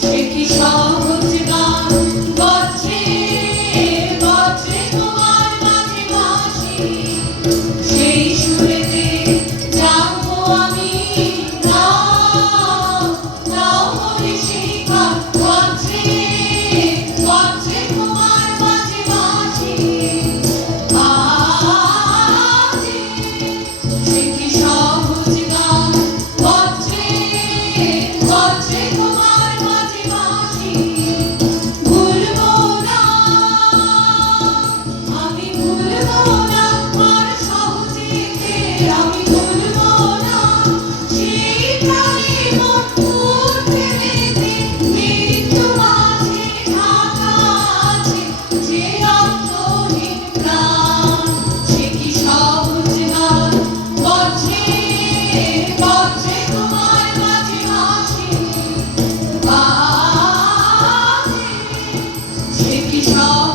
সে কি সব control.